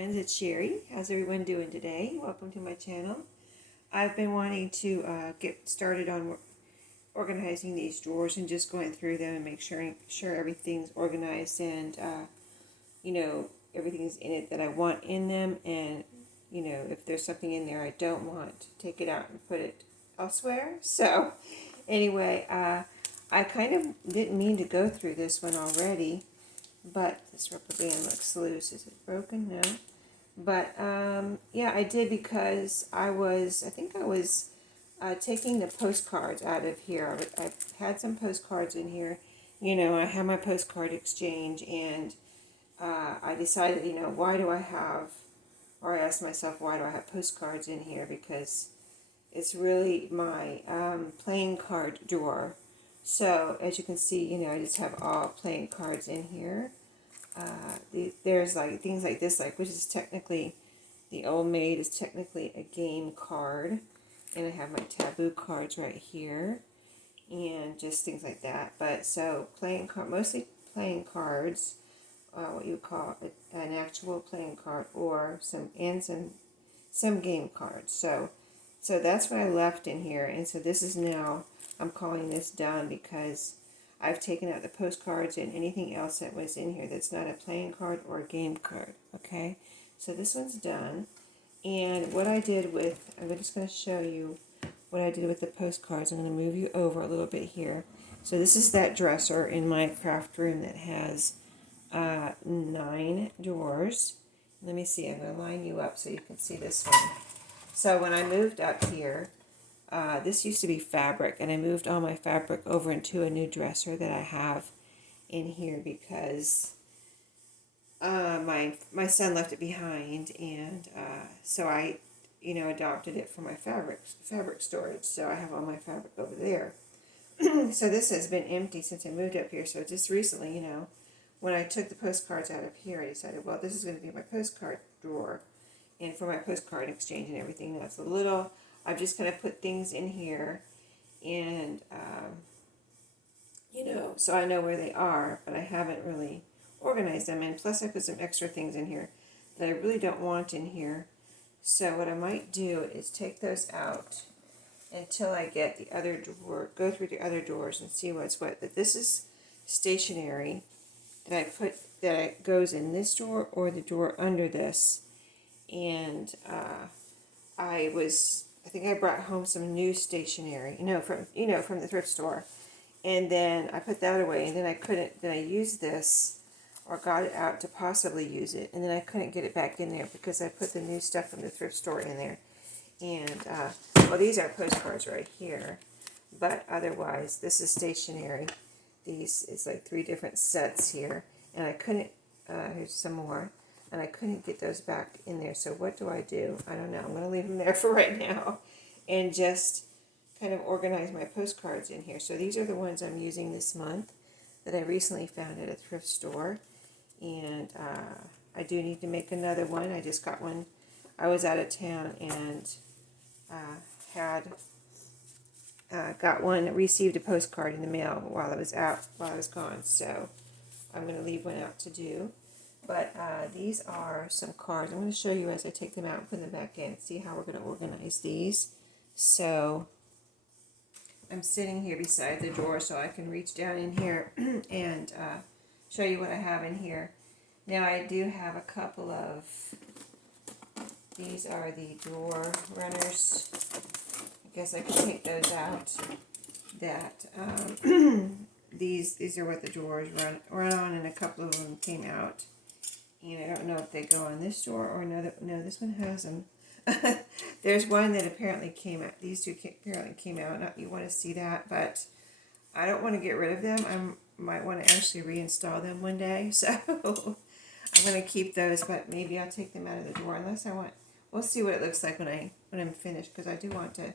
friends, it's Sherry. How's everyone doing today? Welcome to my channel. I've been wanting to get started on organizing these drawers and just going through them and make sure everything's organized and everything's in it that I want in them, and if there's something in there I don't want, take it out and put it elsewhere. So anyway, I kind of didn't mean to go through this one already, but this rubber band looks loose. Is it broken? No. But yeah, I did because I think I was taking the postcards out of here. I had some postcards in here. I had my postcard exchange, and I decided, why do I have, or I asked myself, why do I have postcards in here? Because it's really my playing card drawer. So as you can see, I just have all playing cards in here. There's like things like this, like which is technically, the Old Maid is technically a game card, and I have my taboo cards right here, and just things like that. But so mostly playing cards, what you call an actual playing card, or some game cards. So that's what I left in here, and so this is now, I'm calling this done because I've taken out the postcards and anything else that was in here that's not a playing card or a game card. Okay, so this one's done. And what I did with, I'm just going to show you what I did with the postcards. I'm going to move you over a little bit here. So this is that dresser in my craft room that has 9 drawers. Let me see, I'm going to line you up so you can see this one. So when I moved up here, this used to be fabric, and I moved all my fabric over into a new dresser that I have in here because my son left it behind, and so I adopted it for my fabric storage. So I have all my fabric over there. So this has been empty since I moved up here. So just recently, when I took the postcards out of here, I decided, well, this is going to be my postcard drawer, and for my postcard exchange and everything. Now it's a little, I've just kind of put things in here, and so I know where they are, but I haven't really organized them. And plus I put some extra things in here that I really don't want in here. So what I might do is take those out until I get the other drawer, go through the other drawers and see what's what. But this is stationery that goes in this drawer or the drawer under this. And I think I brought home some new stationery, from the thrift store. And then I put that away, and then I used this, or got it out to possibly use it, and then I couldn't get it back in there because I put the new stuff from the thrift store in there. And, well, these are postcards right here, but otherwise, this is stationery. It's like 3 different sets here, and I couldn't, here's some more, and I couldn't get those back in there. So what do? I don't know. I'm going to leave them there for right now, and just kind of organize my postcards in here. So these are the ones I'm using this month that I recently found at a thrift store. And I do need to make another one. I just got one. I was out of town and received a postcard in the mail while I was gone. So I'm going to leave one out to do. But these are some cards. I'm going to show you as I take them out and put them back in. See how we're going to organize these. So I'm sitting here beside the drawer so I can reach down in here and show you what I have in here. Now I do have a couple of, these are the drawer runners. I guess I could take those out. That these are what the drawers run on, and a couple of them came out. And I don't know if they go on this drawer or no, this one has them. There's one that apparently came out. These two apparently came out. You want to see that, but I don't want to get rid of them. I might want to actually reinstall them one day. So I'm going to keep those, but maybe I'll take them out of the drawer unless I want. We'll see what it looks like when I'm finished, because I do want to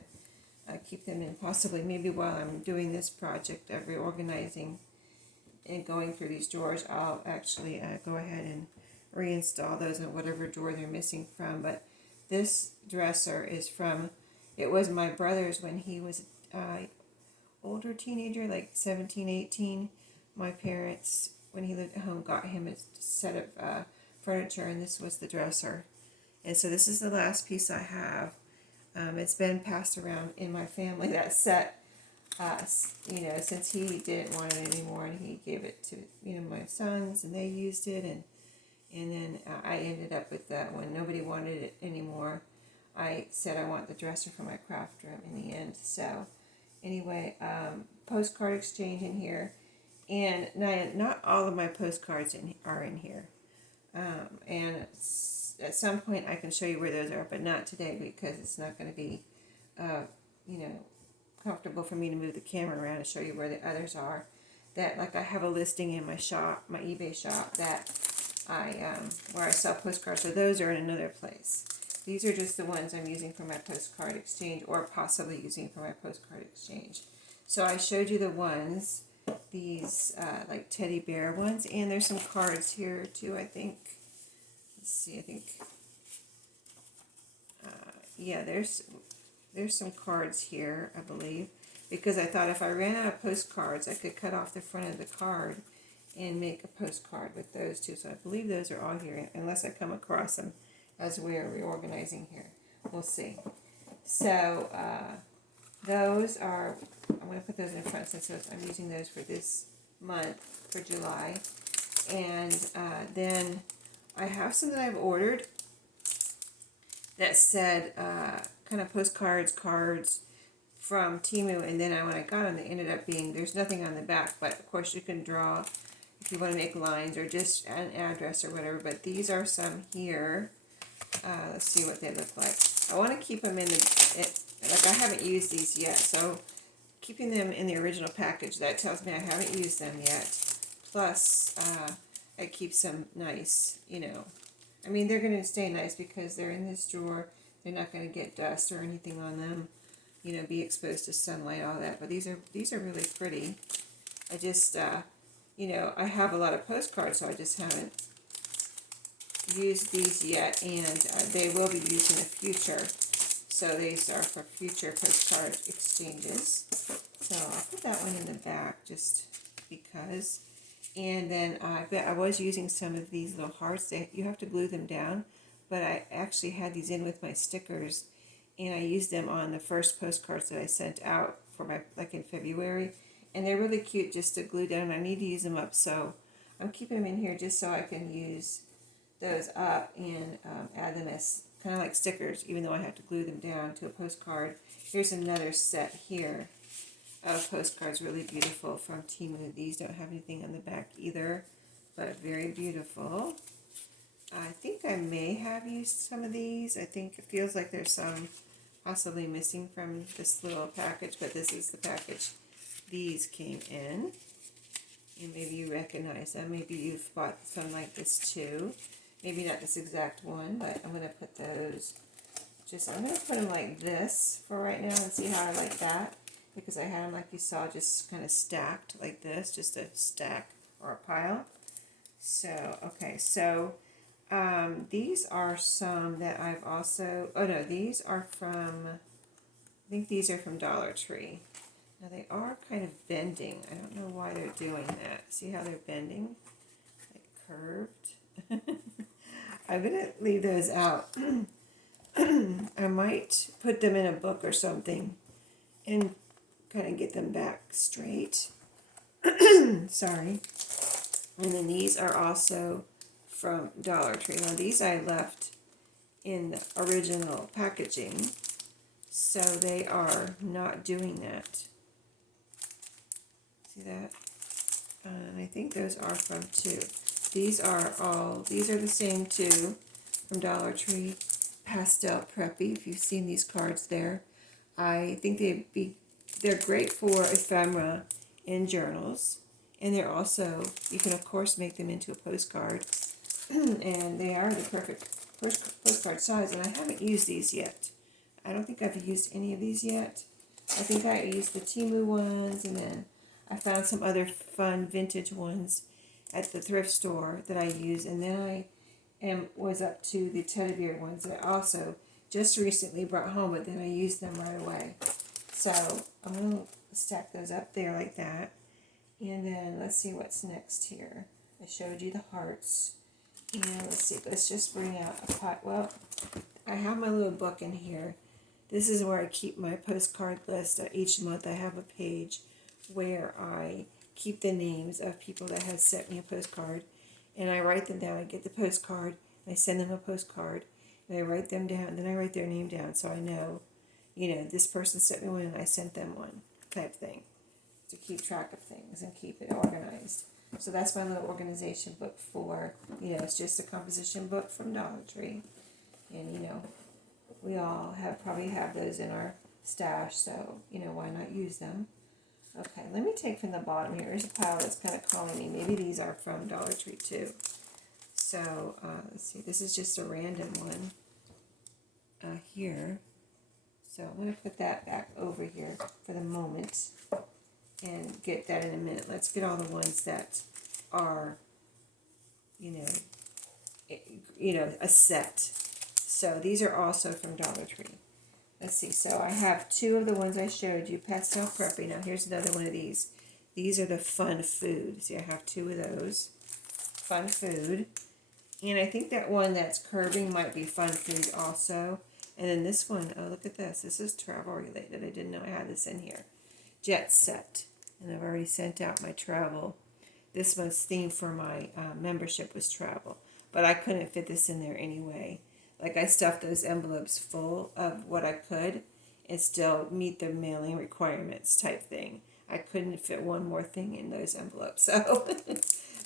keep them in, possibly maybe while I'm doing this project of reorganizing and going through these drawers. I'll actually go ahead and reinstall those in whatever drawer they're missing from. But this dresser is from, it was my brother's when he was older teenager, like 17, 18. My parents, when he lived at home, got him a set of furniture, and this was the dresser. And so this is the last piece I have. It's been passed around in my family, that set, since he didn't want it anymore, and he gave it to, my sons, and they used it, and then I ended up with that when nobody wanted it anymore. I said I want the dresser for my craft room in the end. So anyway, postcard exchange in here. And not all of my postcards are in here. And at some point I can show you where those are, but not today because it's not going to be, comfortable for me to move the camera around and show you where the others are. That, like, I have a listing in my shop, my eBay shop, that where I sell postcards. So those are in another place. These are just the ones I'm using for my postcard exchange, or possibly using for my postcard exchange. So I showed you the ones, these like teddy bear ones, and there's some cards here too, I think. Let's see, I think, yeah, there's some cards here, I believe, because I thought if I ran out of postcards, I could cut off the front of the card and make a postcard with those two. So I believe those are all here, unless I come across them as we're reorganizing here. We'll see. So those are, I'm going to put those in front since I'm using those for this month, for July. And then I have some that I've ordered that said kind of postcards, cards from Temu, and then when I got them, they ended up being, there's nothing on the back, but of course you can draw if you want to make lines or just an address or whatever. But these are some here. Let's see what they look like. I want to keep them in like I haven't used these yet, so keeping them in the original package, that tells me I haven't used them yet. Plus, it keeps them nice, I mean, they're going to stay nice because they're in this drawer. They're not going to get dust or anything on them, be exposed to sunlight, all that. But these are really pretty. I just, I have a lot of postcards, so I just haven't used these yet, and they will be used in the future. So these are for future postcard exchanges. So I'll put that one in the back just because. And then I was using some of these little hearts. You have to glue them down, but I actually had these in with my stickers, and I used them on the first postcards that I sent out for my, like, in February. And they're really cute just to glue down. I need to use them up, so I'm keeping them in here just so I can use those up and add them as kind of like stickers, even though I have to glue them down to a postcard. Here's another set here of postcards, really beautiful, from Temu. These don't have anything on the back either, but very beautiful. I think I may have used some of these. I think it feels like there's some possibly missing from this little package, but this is the package these came in. And maybe you recognize them. Maybe you've bought some like this too. Maybe not this exact one, but I'm going to put those, I'm going to put them like this for right now and see how I like that. Because I had them, like you saw, just kind of stacked like this, just a stack or a pile. So, okay, so these are some that I've also, these are from, I think these are from Dollar Tree. Now they are kind of bending. I don't know why they're doing that. See how they're bending? Like curved. I'm going to leave those out. I might put them in a book or something and kind of get them back straight. Sorry. And then these are also from Dollar Tree. Now these I left in the original packaging, so they are not doing that. See that? And I think those are from two. These are the same two from Dollar Tree. Pastel Preppy, if you've seen these cards there. I think they're great for ephemera and journals. And they're also, you can of course make them into a postcard. And they are the perfect postcard size. And I haven't used these yet. I don't think I've used any of these yet. I think I used the Temu ones, and then I found some other fun vintage ones at the thrift store that I use. And then was up to the teddy bear ones that I also just recently brought home, but then I used them right away. So I'm going to stack those up there like that. And then let's see what's next here. I showed you the hearts. And let's see, let's just bring out a pot. Well, I have my little book in here. This is where I keep my postcard list. Each month I have a page where I keep the names of people that have sent me a postcard. And I write them down. I get the postcard. I send them a postcard. And I write them down. Then I write their name down so I know, this person sent me one and I sent them one type thing. To keep track of things and keep it organized. So that's my little organization book for, it's just a composition book from Dollar Tree. And, we all probably have those in our stash, so, why not use them? Okay, let me take from the bottom here. There's a pile that's kind of calling me. Maybe these are from Dollar Tree too. So, let's see. This is just a random one here. So I'm going to put that back over here for the moment and get that in a minute. Let's get all the ones that are, a set. So these are also from Dollar Tree. Let's see. So I have two of the ones I showed you, Pastel Preppy. Now here's another one of these. These are the Fun Food. See, I have two of those. Fun Food. And I think that one that's curving might be Fun Food also. And then this one, oh, look at this. This is travel related. I didn't know I had this in here. Jet Set. And I've already sent out my travel. This month's theme for my membership was travel. But I couldn't fit this in there anyway. Like, I stuffed those envelopes full of what I could and still meet the mailing requirements type thing. I couldn't fit one more thing in those envelopes. So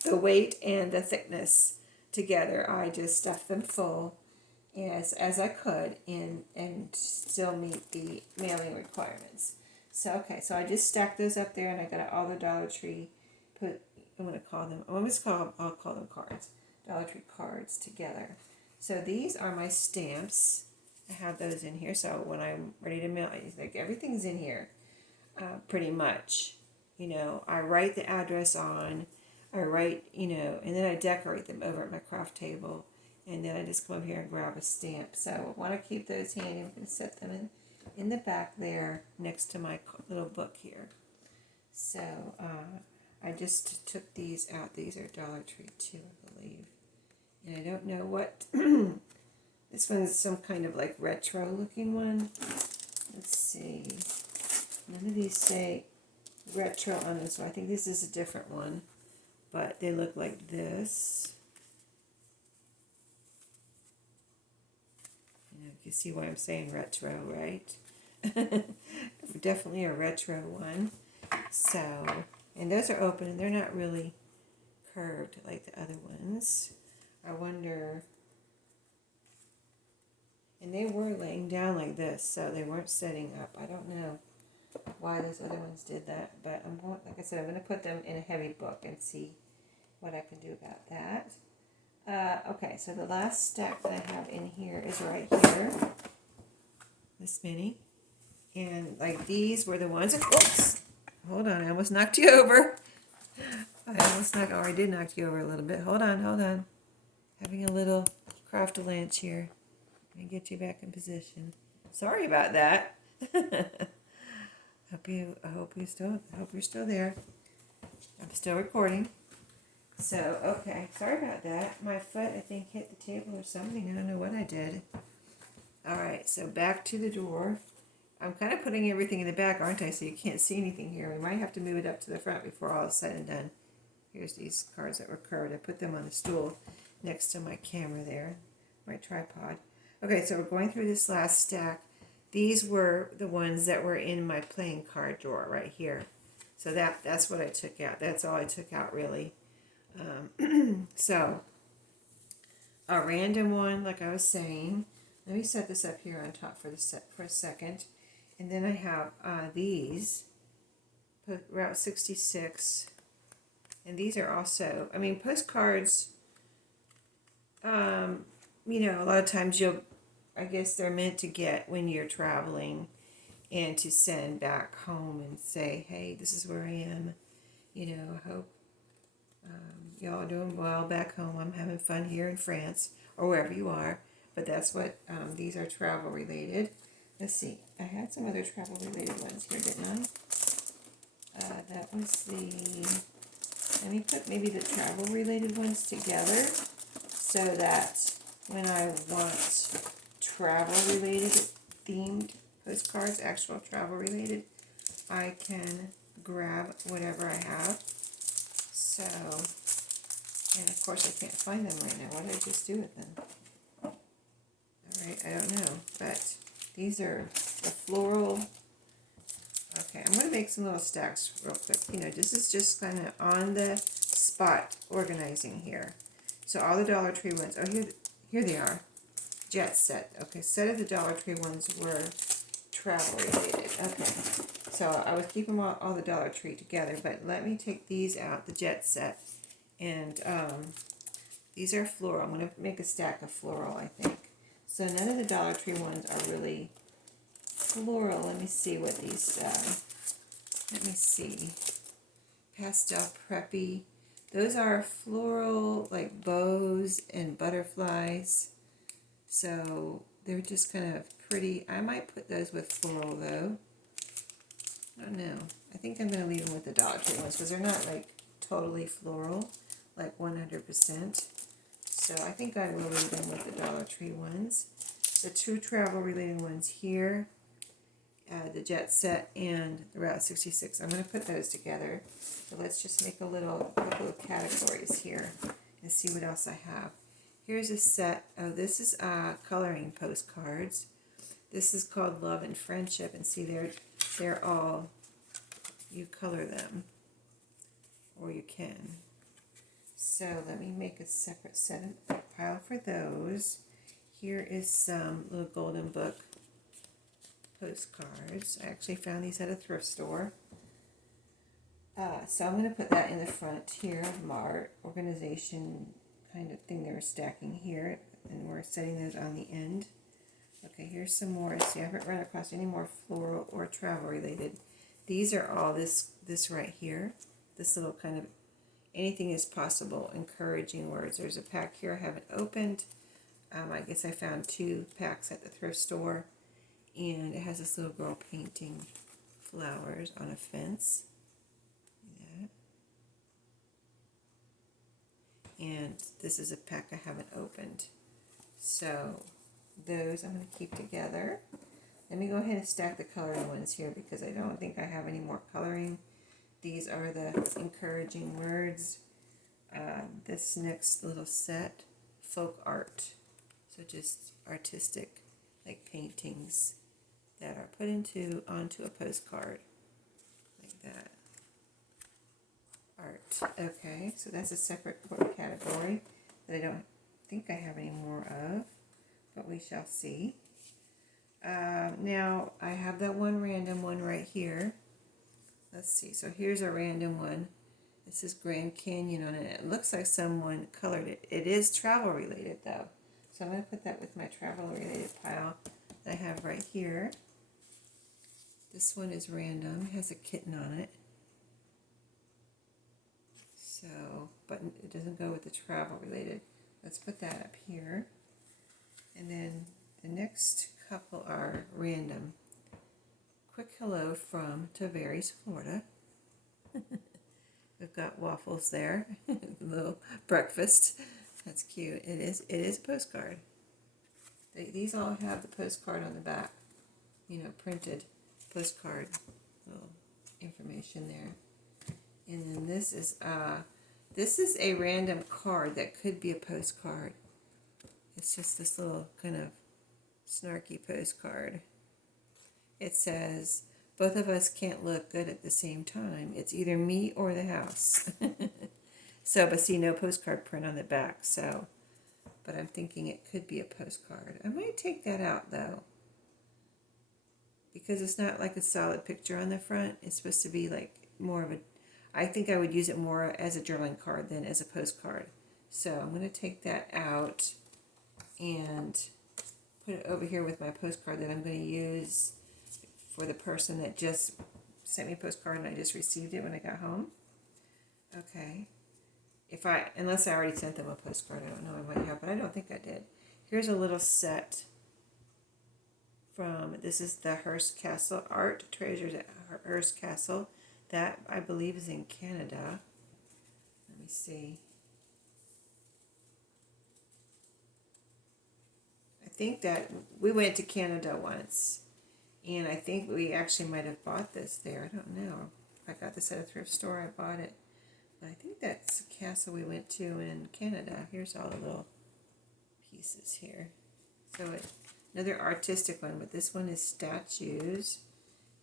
the weight and the thickness together, I just stuffed them full as I could and still meet the mailing requirements. So, okay, so I just stacked those up there, and I got all the Dollar Tree, I'll call them cards, Dollar Tree cards together. So these are my stamps. I have those in here, so when I'm ready to mail, like, everything's in here, pretty much. I write the address on, and then I decorate them over at my craft table, and then I just come over here and grab a stamp. So I want to keep those handy. I'm going to set them in the back there next to my little book here. So I just took these out. These are Dollar Tree too, I believe. And I don't know what, this one's some kind of like retro looking one. Let's see. None of these say retro on this one. I think this is a different one. But they look like this. You can see why I'm saying retro, right? Definitely a retro one. So, and those are open, and they're not really curved like the other ones. I wonder, and they were laying down like this, so they weren't setting up. I don't know why those other ones did that, but like I said, I'm going to put them in a heavy book and see what I can do about that. Okay, so the last stack that I have in here is right here, this mini, and like these were the ones. Oops, hold on, I almost knocked you over. I did knock you over a little bit. Hold on. Having a little craft-a-lanch here. Let me get you back in position. Sorry about that. I hope you're still there. I'm still recording. So, okay. Sorry about that. My foot, I think, hit the table or something. I don't know what I did. Alright, so back to the drawer. I'm kind of putting everything in the back, aren't I? So you can't see anything here. We might have to move it up to the front before all is said and done. Here's these cards that were curved. I put them on the stool next to my camera there, my tripod. Okay, so we're going through this last stack. These were the ones that were in my playing card drawer right here. So that's what I took out. That's all I took out, really. So a random one, like I was saying. Let me set this up here on top for a second. And then I have these, Route 66. And these are also, postcards, a lot of times I guess they're meant to get when you're traveling and to send back home and say, hey, this is where I am. I hope y'all are doing well back home. I'm having fun here in France or wherever you are. But that's what, these are travel related. Let's see. I had some other travel related ones here, didn't I? That was let me put maybe the travel related ones together. so that when I want travel related themed postcards, actual travel related, I can grab whatever I have. So, and of course I can't find them right now. What did I just do with them? Alright, I don't know, but these are the floral. Okay, I'm going to make some little stacks real quick. You know, this is just kind of on the spot organizing here. So all the Dollar Tree ones, oh, here they are. Jet Set. Okay, set of the Dollar Tree ones were travel related. Okay, so I was keeping all the Dollar Tree together, but let me take these out, the Jet Set. And these are floral. I'm going to make a stack of floral, I think. So none of the Dollar Tree ones are really floral. Let me see what these, let me see. Pastel Preppy. Those are floral, like bows and butterflies. So they're just kind of pretty. I might put those with floral though. I don't know. I think I'm going to leave them with the Dollar Tree ones because they're not like totally floral, like 100%. So I think I will leave them with the Dollar Tree ones. The two travel related ones here, the Jet Set and the Route 66. I'm going to put those together. So let's just make a couple of categories here and see what else I have. Here's a set. Oh, this is coloring postcards. This is called Love and Friendship, and see they're all, you color them, or you can. So let me make a separate pile for those. Here is some little golden book postcards. I actually found these at a thrift store. So I'm going to put that in the front here of our organization kind of thing they were stacking here, and we're setting those on the end. Okay, here's some more. See, I haven't run across any more floral or travel related. These are all this right here. This little kind of anything is possible, encouraging words. There's a pack here I haven't opened. I guess I found 2 packs at the thrift store, and it has this little girl painting flowers on a fence. And this is a pack I haven't opened. So those I'm going to keep together. Let me go ahead and stack the coloring ones here because I don't think I have any more coloring. These are the encouraging words. This next little set, folk art. So just artistic, like paintings that are put onto a postcard, like that. Art. Okay, so that's a separate category that I don't think I have any more of, but we shall see. Now I have that one random one right here. Let's see. So here's a random one. This is Grand Canyon on it. It looks like someone colored it. It is travel related though, so I'm going to put that with my travel related pile that I have right here. This one is random. It has a kitten on it. So, but it doesn't go with the travel related. Let's put that up here. And then the next couple are random. Quick hello from Tavares, Florida. We've got waffles there. A little breakfast. That's cute. It is a postcard. These all have the postcard on the back. You know, printed postcard. Little information there. And then this is a random card that could be a postcard. It's just this little kind of snarky postcard. It says, both of us can't look good at the same time. It's either me or the house. So, but see, no postcard print on the back. So, but I'm thinking it could be a postcard. I might take that out though, because it's not like a solid picture on the front. It's supposed to be like more of a, I think I would use it more as a journaling card than as a postcard. So I'm going to take that out and put it over here with my postcard that I'm going to use for the person that just sent me a postcard and I just received it when I got home. Okay. Unless I already sent them a postcard, I don't know, I might have, but I don't think I did. Here's a little set from, this is the Hearst Castle Art Treasures at Hearst Castle. That, I believe, is in Canada. Let me see. think that we went to Canada once, and I think we actually might have bought this there. I don't know. I got this at a thrift store. I bought it. But I think that's the castle we went to in Canada. Here's all the little pieces here. So another artistic one, but this one is statues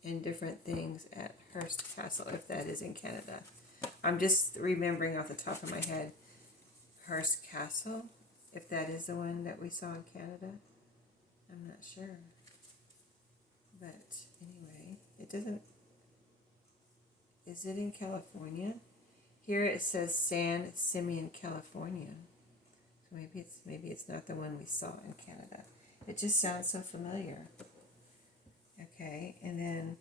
and different things at Hearst Castle, if that is in Canada. I'm just remembering off the top of my head Hearst Castle, if that is the one that we saw in Canada. I'm not sure. But anyway, it doesn't... Is it in California? Here it says San Simeon, California. So maybe it's not the one we saw in Canada. It just sounds so familiar. Okay, and then,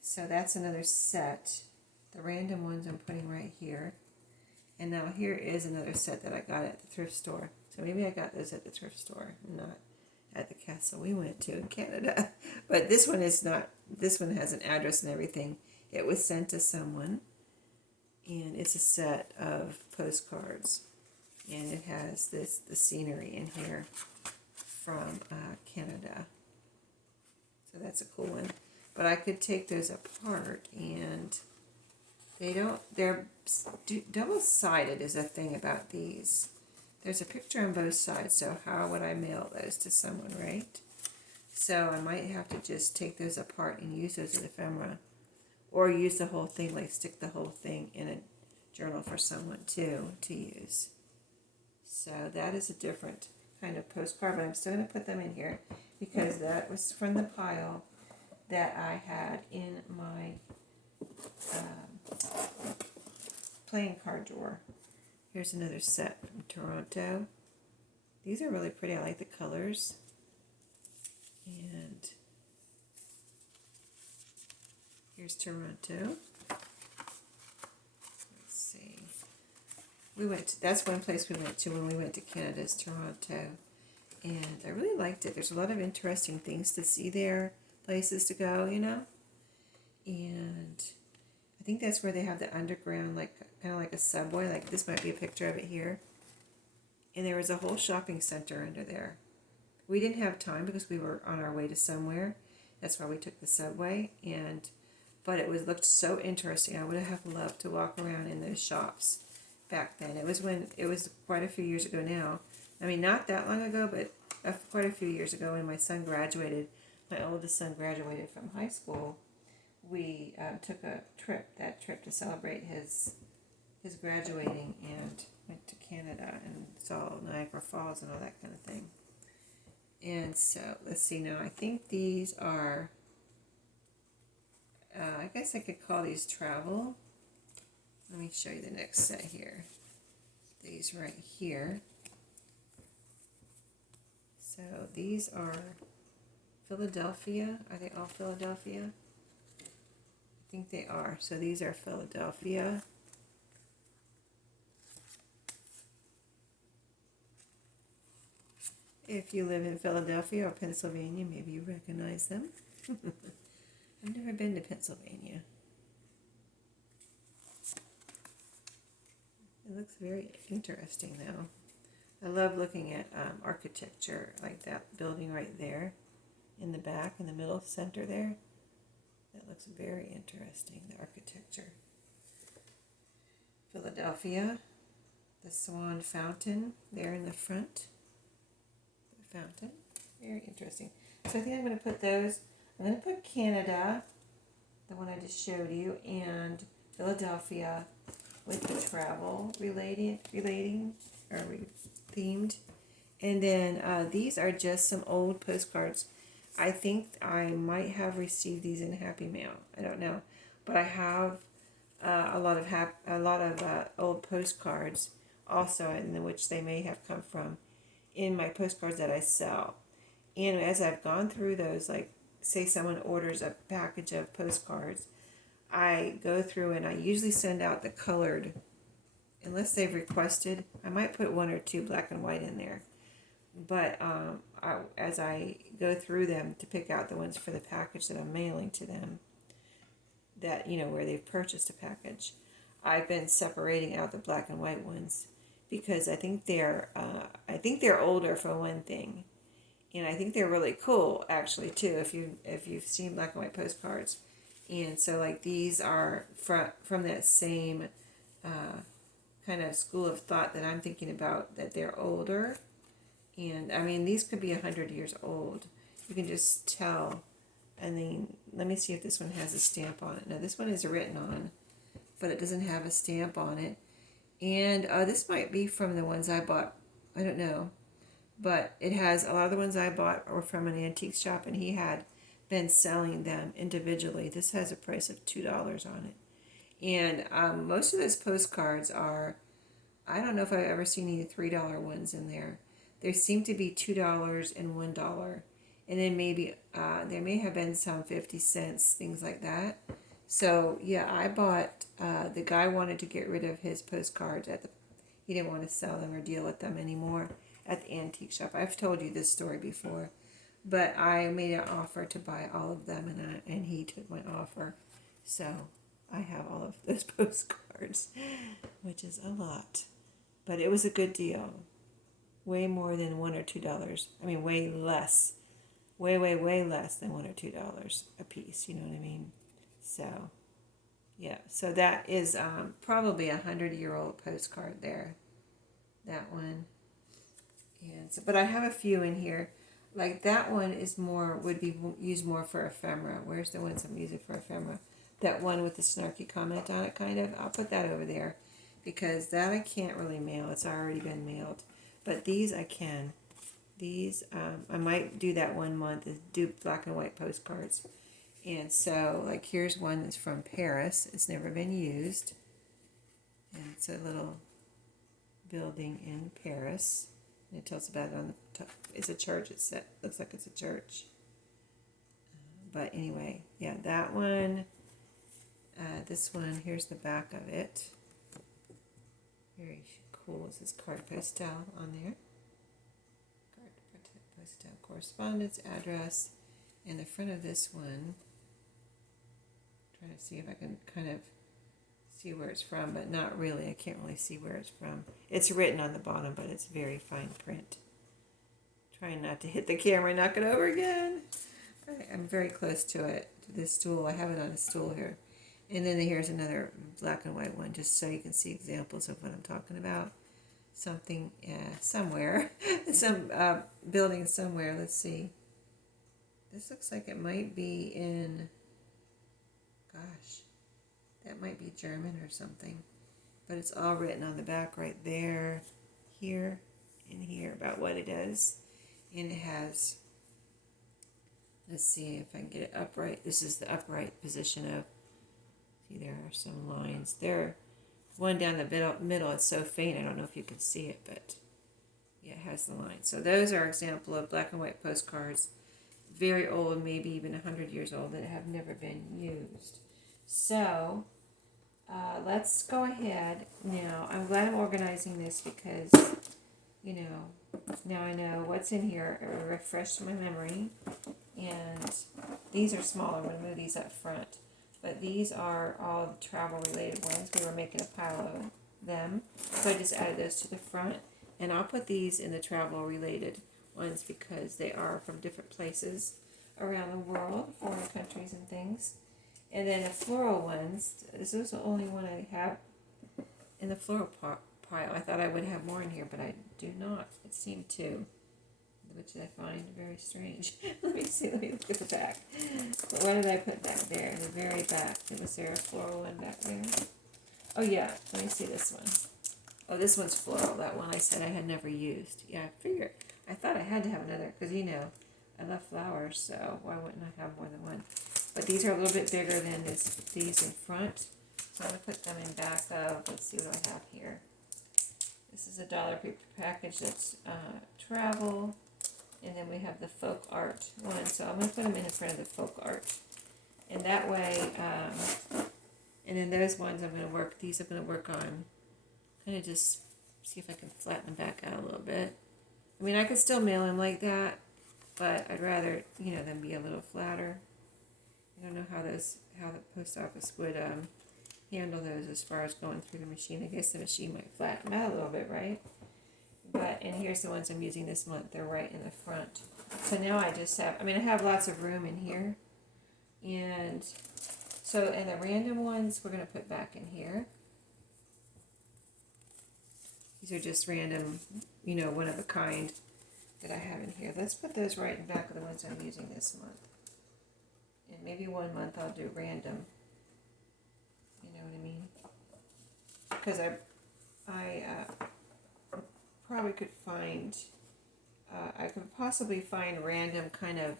so that's another set. The random ones I'm putting right here. And now here is another set that I got at the thrift store. So maybe I got those at the thrift store, not at the castle we went to in Canada. But this one is not, this one has an address and everything. It was sent to someone. And it's a set of postcards. And it has the scenery in here from Canada. So that's a cool one. But I could take those apart, and they're double-sided is a thing about these. There's a picture on both sides, so how would I mail those to someone, right? So I might have to just take those apart and use those as ephemera. Or use the whole thing, like stick the whole thing in a journal for someone too to use. So that is a different kind of postcard, but I'm still going to put them in here because that was from the pile that I had in my playing card drawer. Here's another set from Toronto. These are really pretty. I like the colors. And here's Toronto. Let's see. That's one place we went to when we went to Canada, is Toronto. And I really liked it. There's a lot of interesting things to see there, places to go, you know. And I think that's where they have the underground, like kind of like a subway. Like this might be a picture of it here. And there was a whole shopping center under there. We didn't have time because we were on our way to somewhere. That's why we took the subway. But it looked so interesting. I would have loved to walk around in those shops back then. It was quite a few years ago now. I mean, not that long ago, but quite a few years ago when my son graduated. My oldest son graduated from high school. We took that trip to celebrate his graduating, and went to Canada and saw Niagara Falls and all that kind of thing. And so, let's see now. I think these are, I guess I could call these travel. Let me show you the next set here. These right here. So these are Philadelphia. Are they all Philadelphia? I think they are. So these are Philadelphia. If you live in Philadelphia or Pennsylvania, maybe you recognize them. I've never been to Pennsylvania. It looks very interesting, though. I love looking at architecture, like that building right there in the back, in the middle center there. That looks very interesting, the architecture. Philadelphia, the Swan Fountain there in the front. The fountain, very interesting. So I think I'm going to put those, I'm going to put Canada, the one I just showed you, and Philadelphia with the travel relating or themed. And then these are just some old postcards. I think I might have received these in Happy Mail. I don't know, but I have a lot of old postcards also, in which they may have come from, in my postcards that I sell. And as I've gone through those, like say someone orders a package of postcards, I go through and I usually send out the colored, unless they've requested. I might put one or two black and white in there. But as I go through them to pick out the ones for the package that I'm mailing to them, that, you know, where they've purchased a package, I've been separating out the black and white ones because I think they're older for one thing, and I think they're really cool actually too. If you've seen black and white postcards, and so like these are from that same kind of school of thought that I'm thinking about, that they're older, and I mean these could be 100 years old. You can just tell. I mean, let me see if this one has a stamp on it. No, this one is written on, but it doesn't have a stamp on it. And this might be from the ones I bought. I don't know. But it has a lot of the ones I bought were from an antique shop, and he had been selling them individually. This has a price of $2 on it. And most of those postcards are, I don't know if I've ever seen any $3 ones in there. There seem to be $2 and $1. And then maybe there may have been some 50 cents, things like that. So yeah, I bought, the guy wanted to get rid of his postcards he didn't want to sell them or deal with them anymore at the antique shop. I've told you this story before, but I made an offer to buy all of them, and he took my offer. So I have all of those postcards, which is a lot, but it was a good deal. Way more than $1 or $2. I mean, way less. Way less than $1 or $2 a piece. You know what I mean? So, yeah. So that is probably 100-year-old postcard there. That one. And so, but I have a few in here. Like that one would be used more for ephemera. Where's the ones I'm using for ephemera? That one with the snarky comment on it, kind of. I'll put that over there because that I can't really mail. It's already been mailed. But these I can. These, I might do that one month, is do black and white postcards. And so, like, here's one that's from Paris. It's never been used. And it's a little building in Paris. And it tells about it on the top. It's a church. Looks like it's a church. But anyway, yeah, that one. This one, here's the back of it. Very cool. It says carte postale on there. Correspondence, address, and the front of this one, trying to see if I can kind of see where it's from, but not really. I can't really see where it's from. It's written on the bottom, but it's very fine print. Trying not to hit the camera and knock it over again. Right, I'm very close to it, to this stool. I have it on a stool here. And then here's another black and white one, just so you can see examples of what I'm talking about. Something somewhere, some building somewhere. Let's see. This looks like it might be in, gosh, that might be German or something. But it's all written on the back right there, here, and here about what it is. And it has, let's see if I can get it upright. This is the upright position of, see, there are some lines there. One down the middle, it's so faint, I don't know if you can see it, but yeah, it has the line. So those are example of black and white postcards, very old, maybe even 100 years old, that have never been used. So let's go ahead now. I'm glad I'm organizing this because, you know, now I know what's in here. It refreshed my memory. And these are smaller. I'm going to move these up front. But these are all travel-related ones. We were making a pile of them. So I just added those to the front. And I'll put these in the travel-related ones because they are from different places around the world, foreign countries and things. And then the floral ones, this is the only one I have in the floral pile. I thought I would have more in here, but I do not. It seemed to, which I find very strange. Let me see, let me look at the back. But why did I put that there in the very back? Was there a floral one back there? Oh yeah, let me see this one. Oh, this one's floral. That one I said I had never used. Yeah, I figured. I thought I had to have another because, you know, I love flowers, so why wouldn't I have more than one? But these are a little bit bigger than these in front. So I'm going to put them in back of, let's see what I have here. This is a dollar paper package that's travel. And then we have the folk art one. So I'm going to put them in front of the folk art. And that way, and then those ones I'm going to work, these I'm going to work on. Kind of just see if I can flatten them back out a little bit. I mean, I could still mail them like that, but I'd rather, you know, them be a little flatter. I don't know how the post office would handle those as far as going through the machine. I guess the machine might flatten them out a little bit, right? But, and here's the ones I'm using this month. They're right in the front. So now I just have, I have lots of room in here. And so, and the random ones we're going to put back in here. These are just random, one of a kind that I have in here. Let's put those right in back of the ones I'm using this month. And maybe 1 month I'll do random. You know what I mean? Because I probably could find, I could possibly find random kind of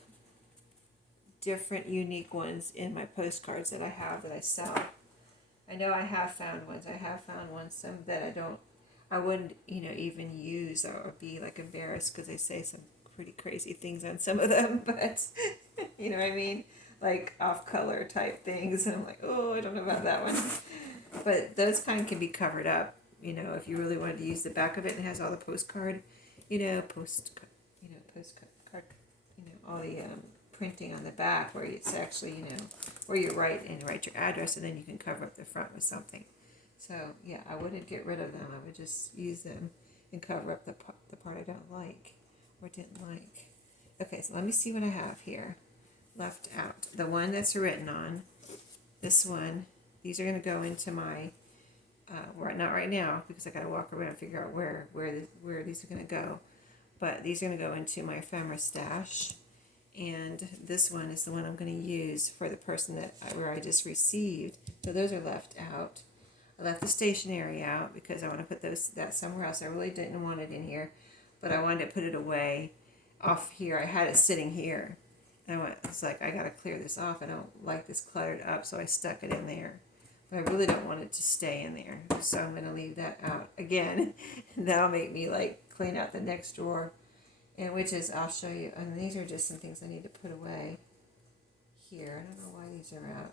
different unique ones in my postcards that I have that I sell. I know I have found ones. I have found ones, some that I wouldn't, even use or be like embarrassed because they say some pretty crazy things on some of them, but you know what I mean? Like off color type things. And I'm like, oh, I don't know about that one. But those kind can be covered up, if you really wanted to use the back of it and it has all the postcard, postcard, all the printing on the back where it's actually, where you write your address and then you can cover up the front with something. So yeah, I wouldn't get rid of them. I would just use them and cover up the part I don't like or didn't like. Okay, so let me see what I have here left out. The one that's written on, this one, these are going to go into my, not right now because I got to walk around and figure out where these are going to go. But these are going to go into my ephemera stash. And this one is the one I'm going to use for the person where I just received. So those are left out. I left the stationery out because I want to put that somewhere else. I really didn't want it in here, but I wanted to put it away off here. I had it sitting here. And it's like, I got to clear this off. I don't like this cluttered up, so I stuck it in there. But I really don't want it to stay in there. So I'm going to leave that out again. That'll make me clean out the next drawer. And which is, I'll show you. And these are just some things I need to put away here. I don't know why these are out.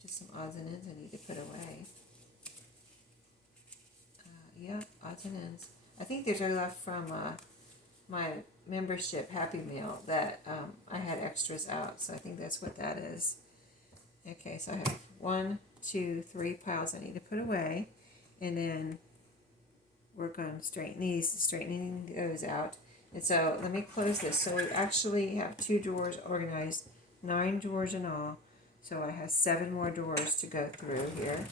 Just some odds and ends I need to put away. Yeah, odds and ends. I think these are left from my membership Happy Meal that I had extras out. So I think that's what that is. Okay, so I have 1, 2, 3 piles I need to put away. And then work on straightening those out. And so let me close this. So we actually have 2 drawers organized, 9 drawers in all. So I have 7 more drawers to go through here.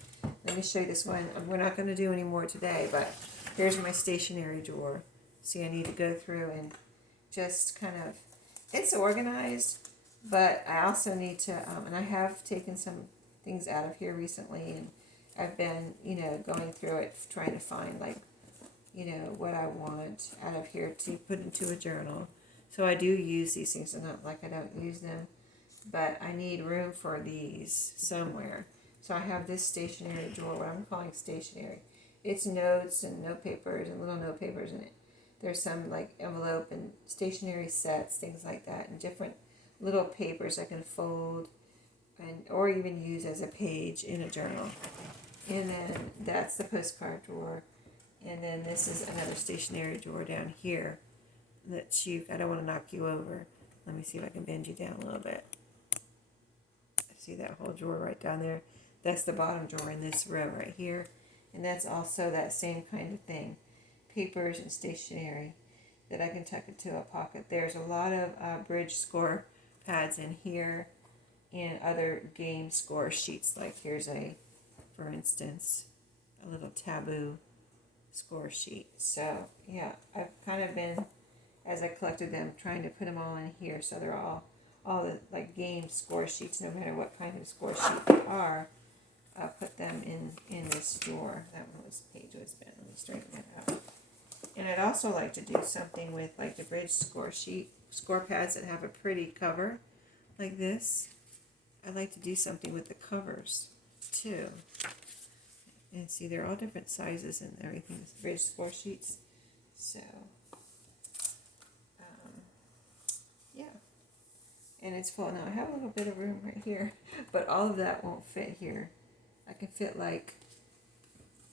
Let me show you this one. We're not going to do any more today, but here's my stationery drawer. See, I need to go through and just kind of, it's organized, but I also need to, and I have taken some things out of here recently, and I've been, going through it, trying to find what I want out of here to put into a journal. So I do use these things. It's not like I don't use them, but I need room for these somewhere. So I have this stationery drawer, what I'm calling stationery. It's notes and note papers and little note papers in it. There's some envelope and stationery sets, things like that, and different little papers I can fold or even use as a page in a journal. And then that's the postcard drawer. And then this is another stationery drawer down here that I don't want to knock you over. Let me see if I can bend you down a little bit. See that whole drawer right down there? That's the bottom drawer in this row right here. And that's also that same kind of thing. Papers and stationery that I can tuck into a pocket. There's a lot of bridge score pads in here and other game score sheets. Like here's for instance, a little taboo score sheet. So yeah, I've kind of been, as I collected them, trying to put them all in here so they're all the game score sheets, no matter what kind of score sheet they are. I'll put them in this drawer. That one page was bent. Let me straighten that out. And I'd also like to do something with the bridge score pads that have a pretty cover like this. I'd like to do something with the covers too. And see, they're all different sizes and everything. It's bridge score sheets. So, yeah. And it's full. Now, I have a little bit of room right here, but all of that won't fit here. I can fit a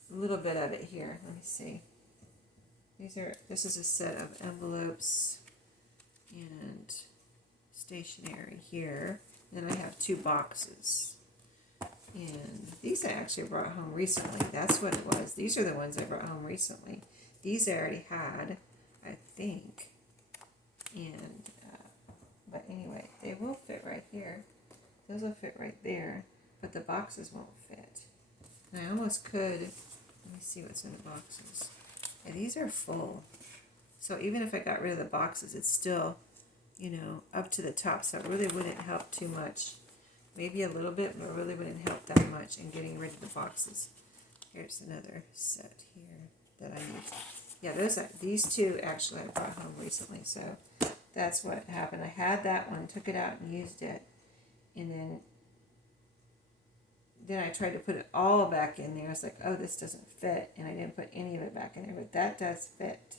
little bit of it here. Let me see. This is a set of envelopes and stationery here. Then I have 2 boxes. And these I actually brought home recently. That's what it was. These are the ones I brought home recently. These I already had, I think. And, but anyway, they will fit right here. Those will fit right there, but the boxes won't fit. And I almost could, let me see what's in the boxes. Yeah, these are full. So even if I got rid of the boxes, it's still, up to the top. So it really wouldn't help too much. Maybe a little bit, but it really wouldn't help that much in getting rid of the boxes. Here's another set here that I used. Yeah, these two actually I brought home recently. So that's what happened. I had that one, took it out and used it. And then I tried to put it all back in there. I was like, oh, this doesn't fit. And I didn't put any of it back in there, but that does fit.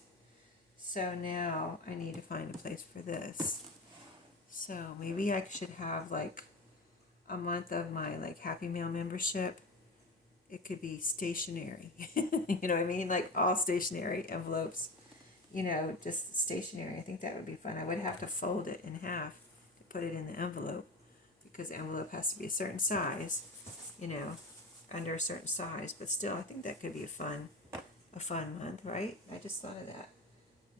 So now I need to find a place for this. So maybe I should have like a month of my like Happy Meal membership. It could be stationery. You know what I mean? Like all stationery envelopes, just stationery. I think that would be fun. I would have to fold it in half to put it in the envelope because the envelope has to be a certain size, under a certain size. But still, I think that could be a fun month, right? I just thought of that.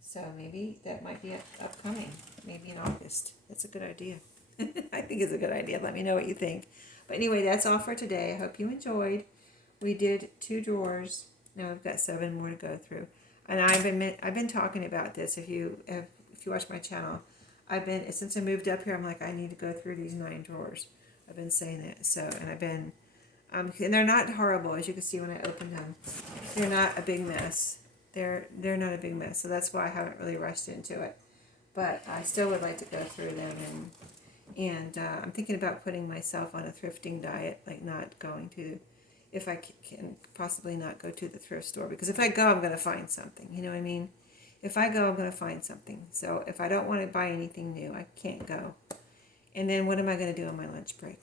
So maybe that might be upcoming, maybe in August. That's a good idea. I think it's a good idea. Let me know what you think. But anyway, that's all for today. I hope you enjoyed. We did 2 drawers. Now we've got 7 more to go through. And I've been talking about this. If you watch my channel, since I moved up here, I'm like, I need to go through these 9 drawers. I've been saying that. So, and I've been, and they're not horrible, as you can see when I opened them. They're not a big mess. They're not a big mess. So that's why I haven't really rushed into it. But I still would like to go through them, and I'm thinking about putting myself on a thrifting diet, like not going to, if I can possibly not go to the thrift store, because if I go, I'm going to find something, you know what I mean? If I go, I'm going to find something. So if I don't want to buy anything new, I can't go. And then what am I going to do on my lunch break?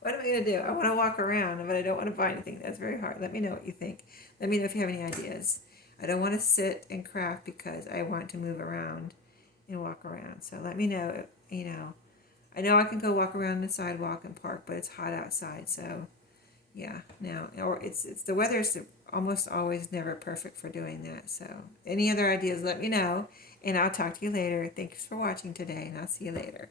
What am I going to do? I want to walk around, but I don't want to buy anything. That's very hard. Let me know what you think. Let me know if you have any ideas. I don't want to sit and craft because I want to move around and walk around. So let me know, I know I can go walk around the sidewalk and park, but it's hot outside. So yeah, now, or it's the weather is almost always never perfect for doing that. So any other ideas, let me know, and I'll talk to you later. Thanks for watching today, and I'll see you later.